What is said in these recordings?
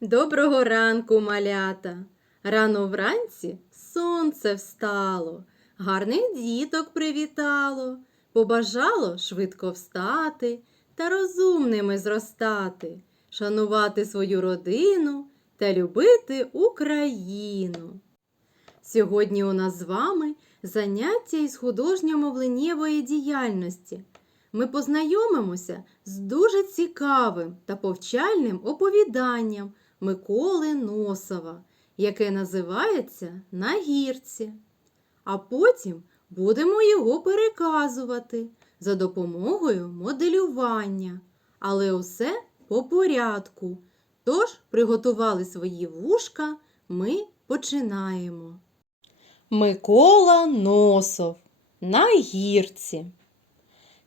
Доброго ранку, малята! Рано вранці сонце встало, гарних діток привітало, побажало швидко встати та розумними зростати, шанувати свою родину та любити Україну. Сьогодні у нас з вами заняття із художньо-мовленнєвої діяльності. Ми познайомимося з дуже цікавим та повчальним оповіданням Миколи Носова, яке називається На гірці. А потім будемо його переказувати за допомогою моделювання. Але усе по порядку. Тож приготували свої вушка, ми починаємо. Микола Носов на гірці.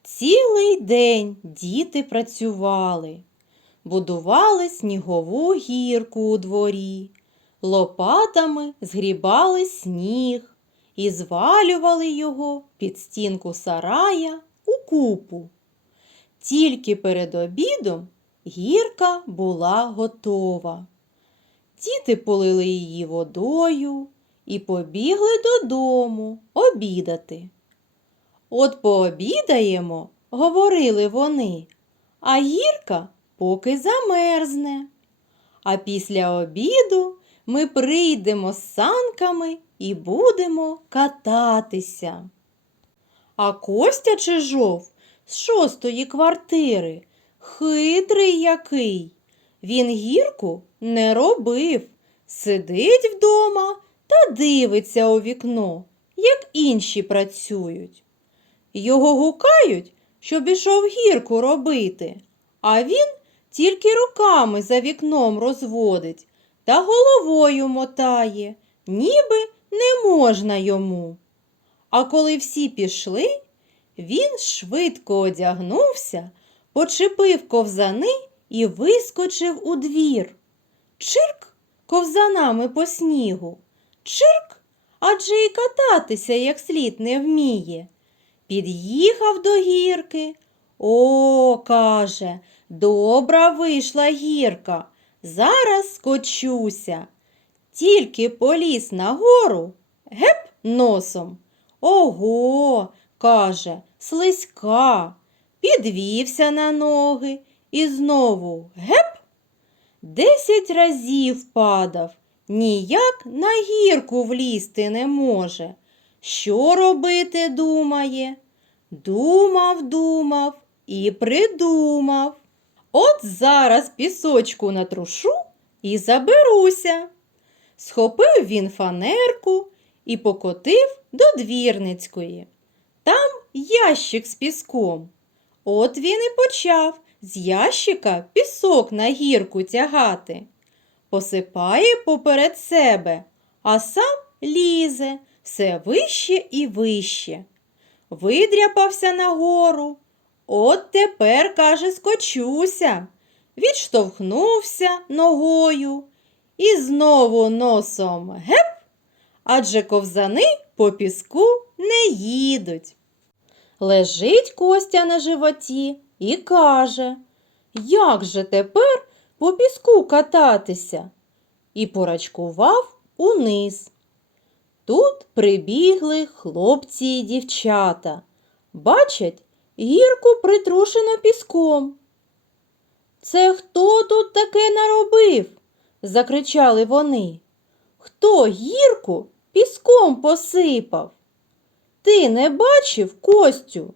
Цілий день діти працювали, будували снігову гірку у дворі, лопатами згрібали сніг і звалювали його під стінку сарая у купу. Тільки перед обідом гірка була готова. Діти полили її водою і побігли додому обідати. От пообідаємо, говорили вони, а гірка поки замерзне. А після обіду ми прийдемо з санками і будемо кататися. А Костя Чижов з шостої квартири, хитрий який. Він гірку не робив, сидить вдома та дивиться у вікно, як інші працюють. Його гукають, щоб ішов гірку робити, а він тільки руками за вікном розводить та головою мотає, ніби не можна йому. А коли всі пішли, він швидко одягнувся, почепив ковзани і вискочив у двір. Чирк ковзанами по снігу, чирк, адже і кататися як слід не вміє. Під'їхав до гірки. О, каже, добра вийшла гірка. Зараз скочуся. Тільки поліз нагору, геп носом. Ого, каже, слизька. Підвівся на ноги і знову геп. Десять разів падав, ніяк на гірку влізти не може. Що робити думає? Думав, думав і придумав. От зараз пісочку натрушу і заберуся. Схопив він фанерку і покотив до двірницької. Там ящик з піском. От він і почав з ящика пісок на гірку тягати. Посипає поперед себе, а сам лізе все вище і вище. Видряпався нагору. От тепер, каже, скочуся. Відштовхнувся ногою і знову носом геп, адже ковзани по піску не їдуть. Лежить Костя на животі і каже, як же тепер по піску кататися? І порачкував униз. Тут прибігли хлопці і дівчата. Бачать, гірку притрушено піском. Це хто тут таке наробив? закричали вони. Хто гірку піском посипав? Ти не бачив Костю?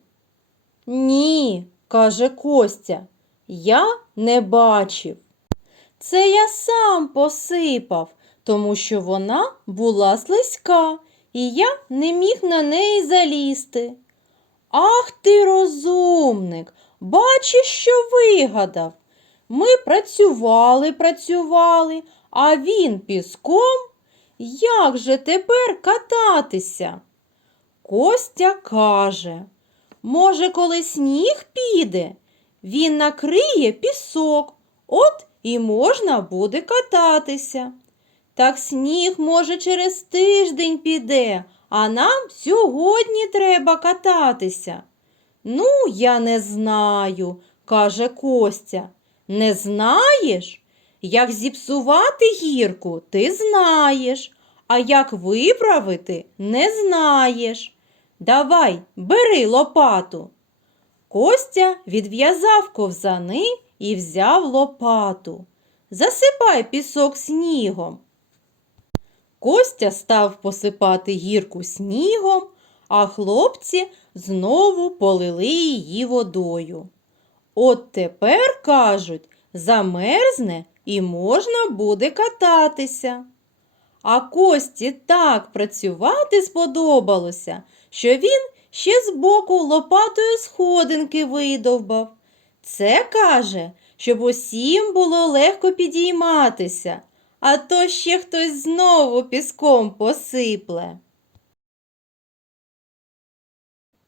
Ні, каже Костя, я не бачив. Це я сам посипав, тому що вона була слизька, і я не міг на неї залізти. Ах ти, розумник, бачиш, що вигадав. Ми працювали, працювали, а він піском. Як же тепер кататися? Костя каже, може, коли сніг піде, він накриє пісок, от і можна буде кататися. Так сніг, може, через тиждень піде, а нам сьогодні треба кататися. Ну, я не знаю, каже Костя. Не знаєш? Як зіпсувати гірку, ти знаєш, а як виправити не знаєш. Давай, бери лопату. Костя відв'язав ковзани і взяв лопату. Засипай пісок снігом. Костя став посипати гірку снігом, а хлопці знову полили її водою. От тепер, кажуть, замерзне і можна буде кататися. А Кості так працювати сподобалося, що він ще збоку лопатою сходинки видовбав. Це каже, щоб усім було легко підійматися, а то ще хтось знову піском посипле.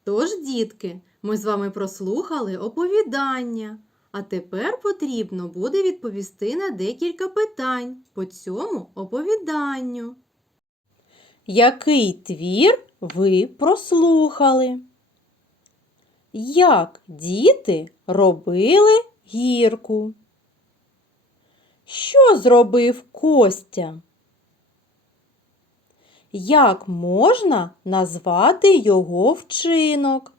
Тож, дітки, ми з вами прослухали оповідання, а тепер потрібно буде відповісти на декілька питань по цьому оповіданню. Який твір ви прослухали? Як діти робили гірку? Що зробив Костя? Як можна назвати його вчинок?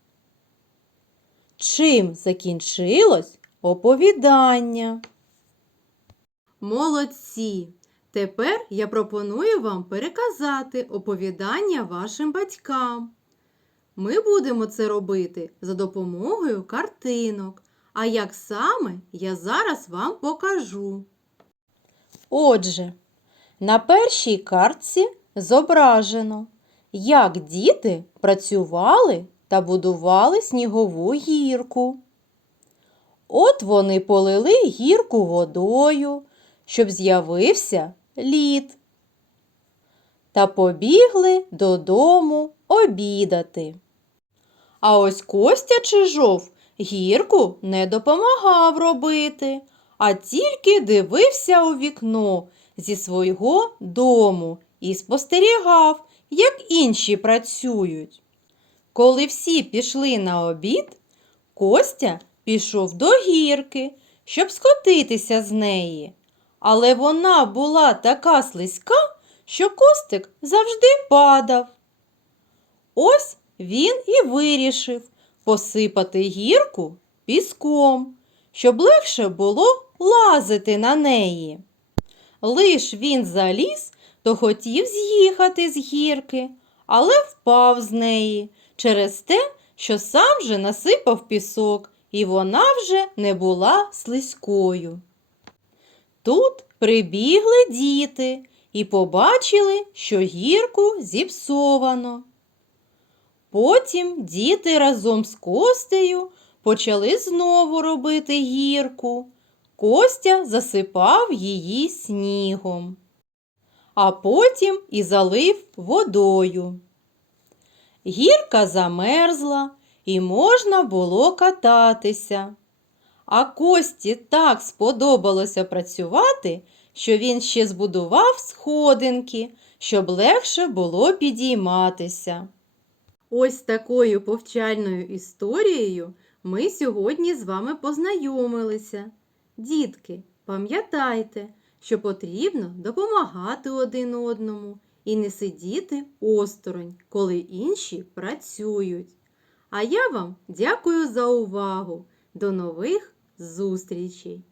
Чим закінчилось оповідання? Молодці! Тепер я пропоную вам переказати оповідання вашим батькам. Ми будемо це робити за допомогою картинок. А як саме я зараз вам покажу. Отже, на першій картці зображено, як діти працювали та будували снігову гірку. От вони полили гірку водою, щоб з'явився лід. Та побігли додому обідати. А ось Костя Чижов гірку не допомагав робити, а тільки дивився у вікно зі свого дому і спостерігав, як інші працюють. Коли всі пішли на обід, Костя пішов до гірки, щоб скотитися з неї. Але вона була така слизька, що костик завжди падав. Ось він і вирішив посипати гірку піском, щоб легше було лазити на неї. Лиш він заліз, то хотів з'їхати з гірки, але впав з неї через те, що сам же насипав пісок, і вона вже не була слизькою. Тут прибігли діти і побачили, що гірку зіпсовано. Потім діти разом з Костею почали знову робити гірку. Костя засипав її снігом, а потім і залив водою. Гірка замерзла і можна було кататися. А Кості так сподобалося працювати, що він ще збудував сходинки, щоб легше було підійматися. Ось такою повчальною історією ми сьогодні з вами познайомилися. Дітки, пам'ятайте, що потрібно допомагати один одному і не сидіти осторонь, коли інші працюють. А я вам дякую за увагу. До нових зустрічей!